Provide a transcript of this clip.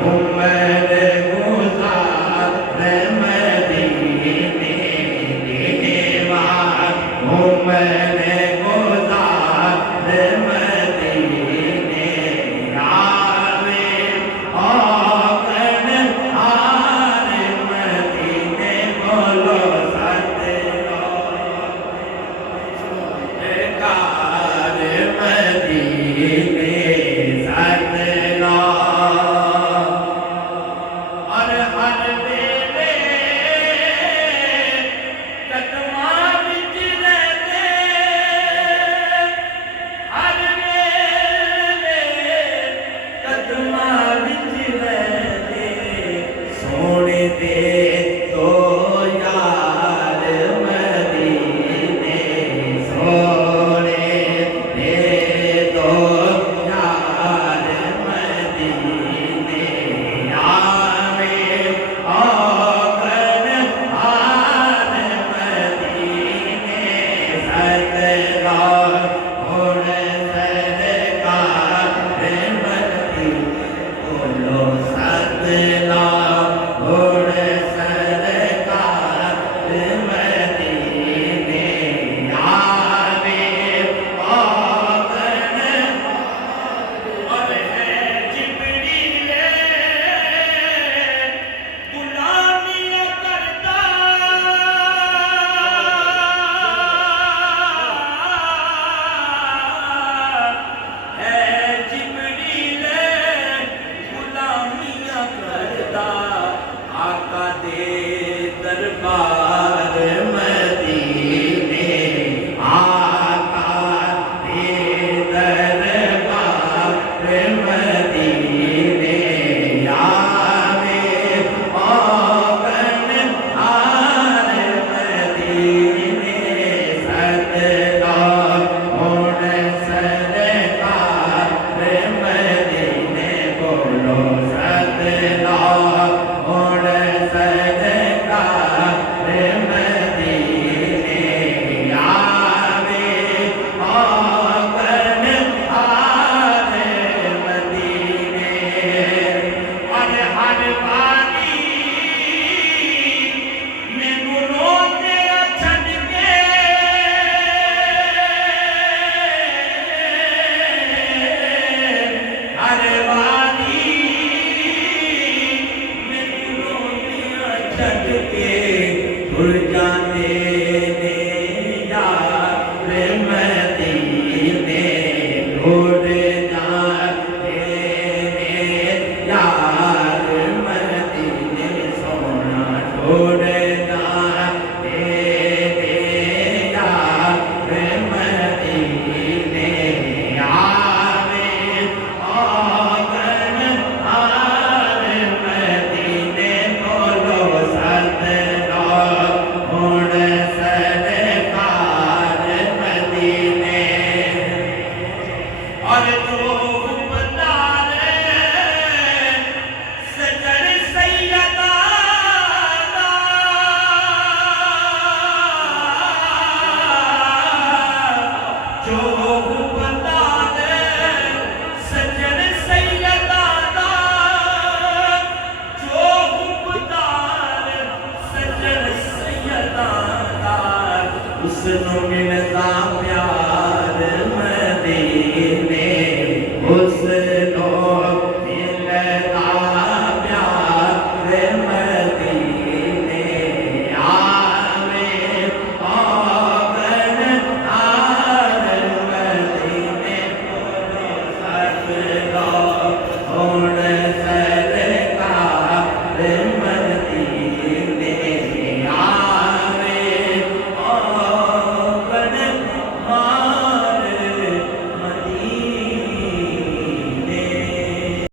उम्र गुज़ार मदीने देवार उम्र गुज़ार मदीने आवे औकन हार मदीने बोलो कार मदीने सतना और हर वेले कदमा विच रहंदे हर वेले कदमा विच रहंदे सोने दे तो यार मदीने सोने दे तो यार मदीने आवे औकन हार मदीने सतना हुण सरकार मदीने बोलो सतना हुण सरकार मदीने आवे औकन और है जिब्रील गुलामियां करता है जिब्रील गुलामियां करता आका दे दरबार मदीने आका दे दरबार मदीने आवे औकन हार मदीने सतना हुण सरकार मदीने बोलो सतना हुण सरकार मदीने आवे औकन हार मदीने और हर बारी मैनू रोते छड़ के हर बारी मैनू रोते छड़ के भुल जाते